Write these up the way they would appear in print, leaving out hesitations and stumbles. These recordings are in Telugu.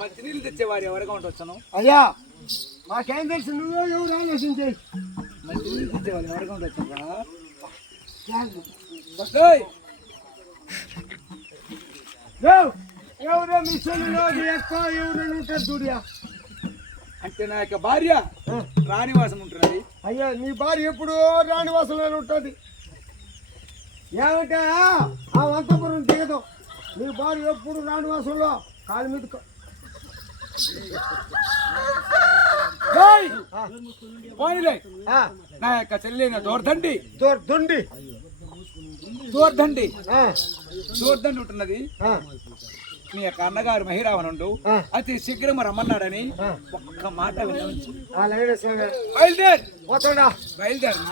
మంచి నీళ్ళు తెచ్చేవారు ఎవరిగా ఉండొచ్చాను? అయ్యా మాకేం తెలుసు, నువ్వు ఎవరు ఆలోచించే. మంచి నీళ్ళు తెచ్చేవారు ఎవరిగా ఉండొచ్చాను? ఎవరో మీ చెల్లిలో ఎక్కువ ఎవరైనా ఉంటారు చూడియా. అంటే నా యొక్క భార్య రాణివాసం ఉంటున్నది. అయ్యా నీ భార్య ఎప్పుడు రాణివాసంలో ఉంటుంది. ఏమంటే ఆ వంతపురం దిగదు. నీ భార్య ఎప్పుడు రాణివాసంలో కాలు మీద పోనీలే. నా యొక్క చెల్లి దూరదండి దూరదండి దూరదండి దూరదండి ఉంటున్నది. మీ యొక్క అన్నగారు మహిరావనుండు అతి శీఘ్రం రమ్మన్నాడని ఒక్క మాట వినవచ్చు. బయలుదేరు బయలుదేరు.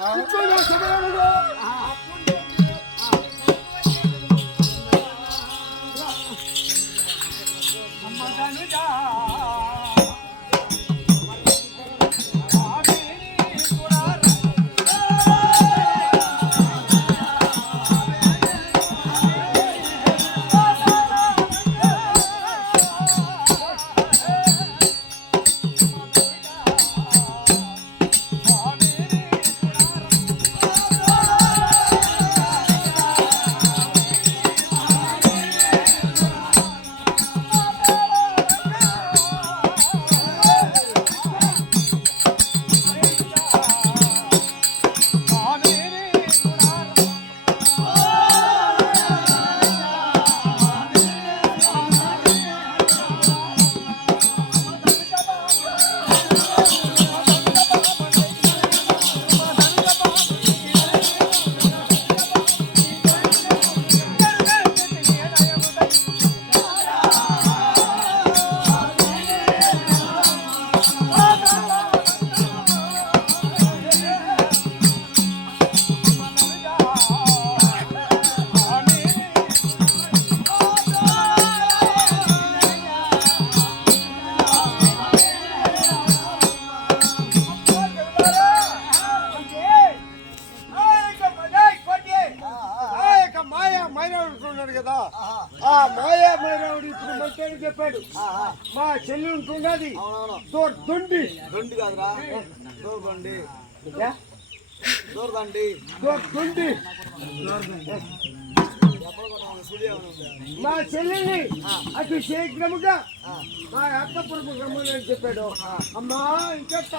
చెప్పాడు మా చెల్లి ఉంటున్నది దొండి దొండి కాదురా దూరదండి దూరదండి దొండి. మా చెల్లిని అతి శీఘ్రముగా మా అత్తపురపు రమ్మని చెప్పాడు. అమ్మా ఇంకెత్త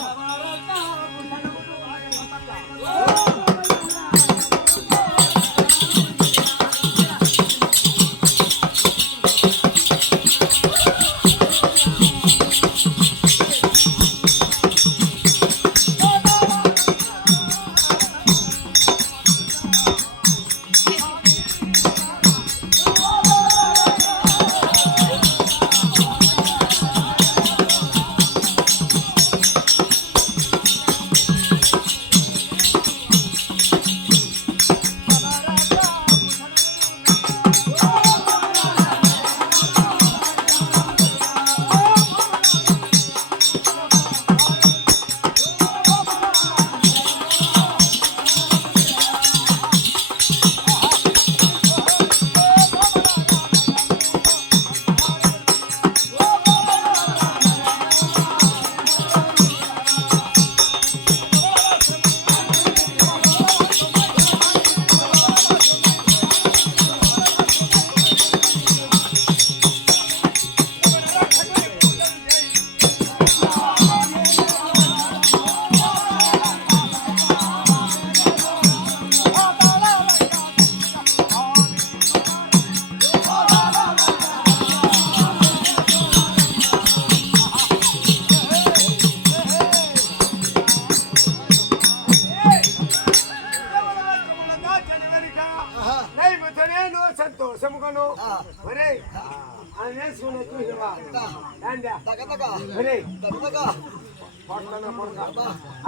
సంతోషముగాను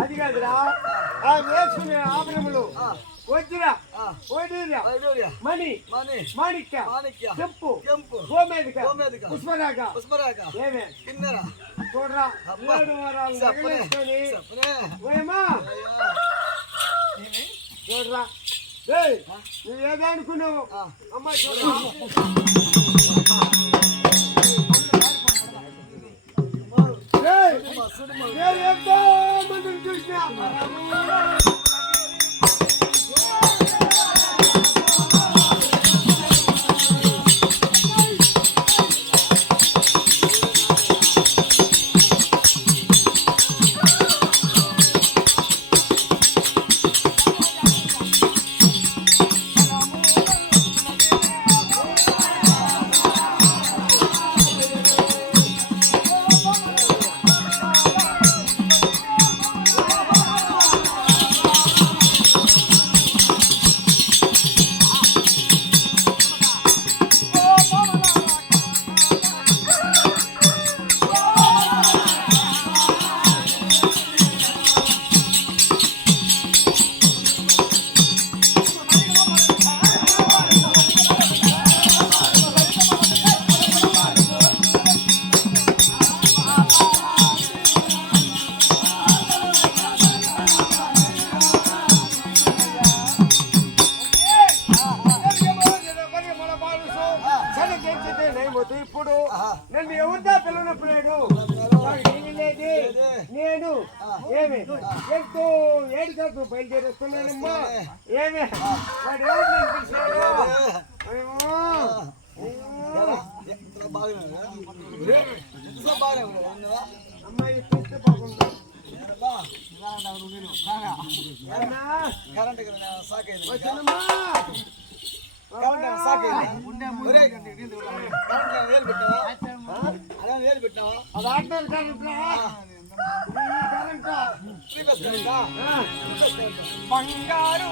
అది కాదురా వేసుకునే ఆభరణములు వజ్ర మణి మాణిక్య చెంపు గోమేదిక పుష్పరాగ ఏమే చూడరా 7 వారాలు నగలేసుకొని ఓయమ్మా చూడరా నువ్వేదో అనుకున్నావు అమ్మాయి చూడరా తెలుసు చలి తెచ్చితే నేమవుతూ ఇప్పుడు నన్ను ఎవరిదా పిల్లనప్పుడు నేను ఏమి ఎంతో ఏడుకు బయలుదేరుస్తున్నానమ్మా ఏమి వాడు ఎవరు నన్ను పిలిచాడు అమ్మాయి చూస్తే బాగుంది బంగారు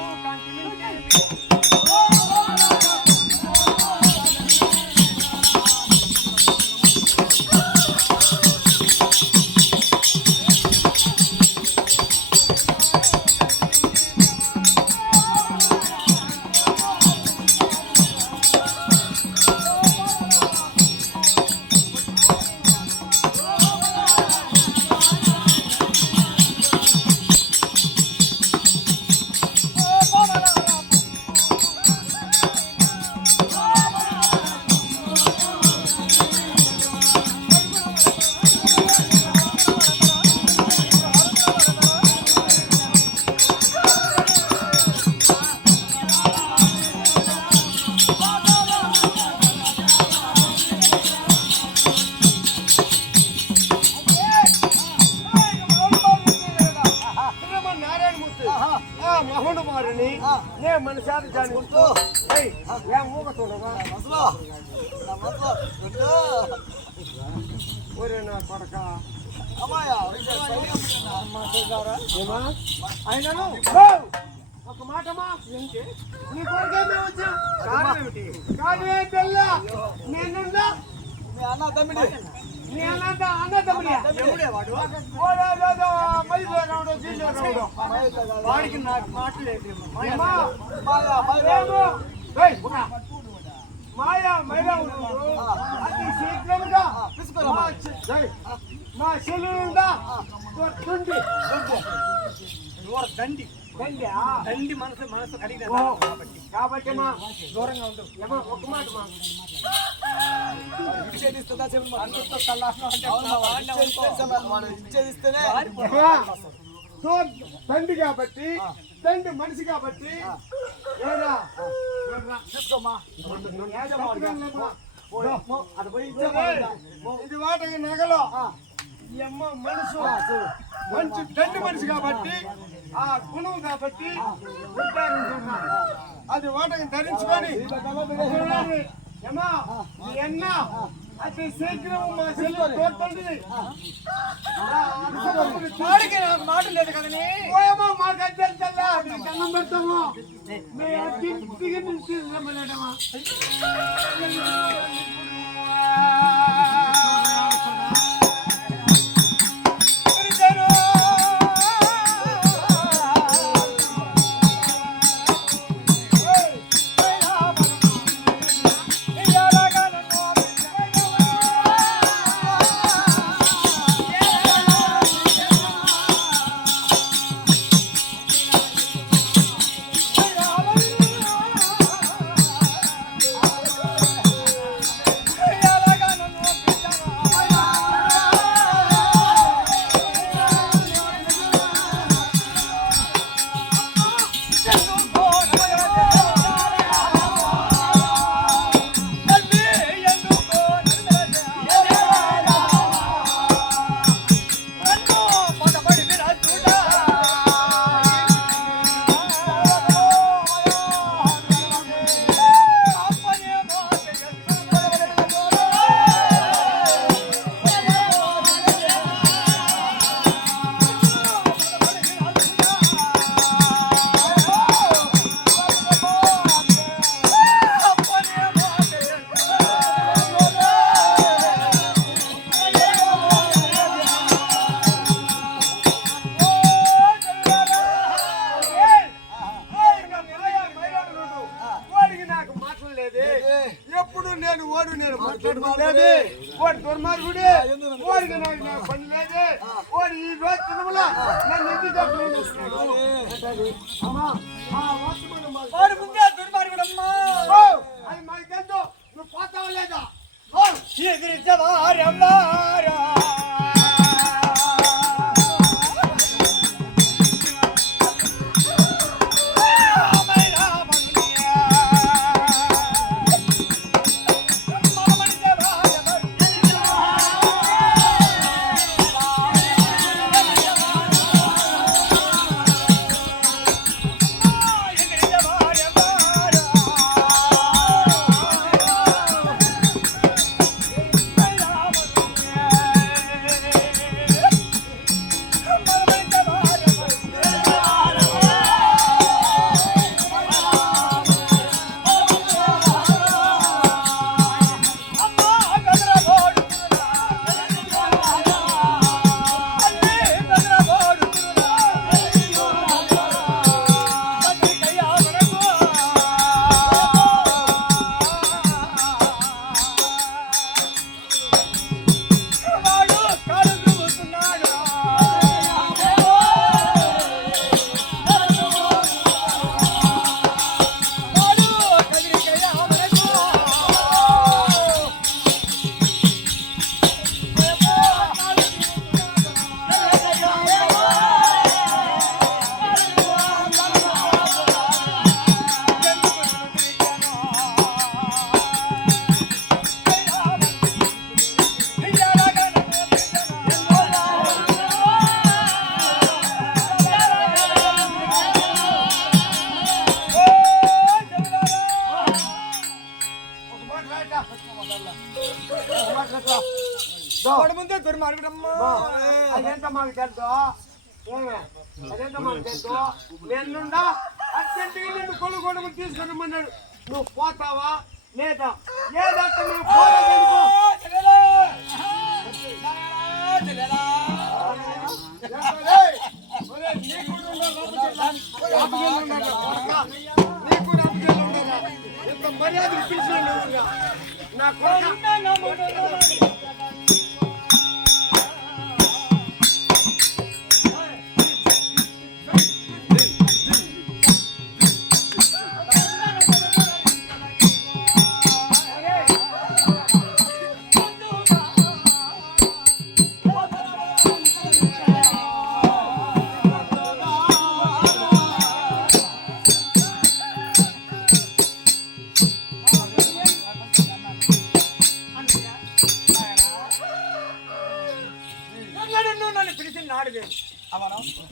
మహుడుమారిని నే మనసారి జానుకుంటూ మూగతుండవా ఒరే నా కొడక అయినను ఒక మాటమా నీ కొడుకేమే వచ్చా కాదే తెల్ల నేనుందా అన్న తమ్మిడి నీ అన్న తమ్మిడి వాడికి నాకు మాటలేదు మాయా మైరా అతి శీఘ్రముగా మా చెల్లుందా దండి దండి దండి మనసు కడిగి కాబట్టి మా దూరంగా ఉండు ఒక మాట మా తండ్రి కాబట్టి తండ్రి మనిషి కాబట్టి ఇది వాటకి నగలో ఈ అమ్మ మనసు మంచి తండ్రి మనిషి కాబట్టి ఆ గుణం కాబట్టి అది వాటకి ధరించుకొని ఎన్న అతి శీఘ్రం మా చెల్లి తోడ్పండి మాట లేదు కదని మాకు అద్దెల్లా అన్నం పెడతాము ఇంటికి నుంచి రమ్మలేడమా ఎప్పుడు నేను మాట్లాడుకోలేదు వాడు దుర్మార్గుడే వాడికి నాకు పని లేదు వాడు ఈ రోజు తినమలా నన్ను ఎందుకు వాడు ముందే దుర్మార్గుడమ్మా అది మాకు తెలుసు ఎదిరించవారెవ్వారా ముందే దుర్మార్గుడమ్మా అదేంత మాకు తెలుసు అదేంత మాకు తెలుసు నేనుండా అర్జెంటుగా నిన్ను కొనుగోలు తీసుకురమ్మన్నాడు నువ్వు పోతావా లేదా లేదంటే నువ్వు పోలేదనుకో ఎంత మర్యాద పిలిచిన నా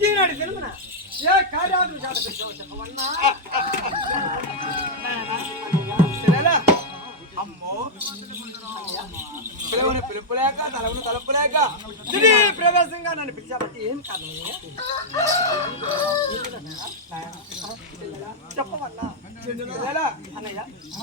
ఈనాడు తెలుగున ఏ కార్యాలు చెప్పమన్నా అమ్మో పిలుపులేక తలపును తలపులేక ప్రవేశంగా నన్ను పిలిచాబట్టి ఏం కాదు చెప్పమన్నా అన్నయ్య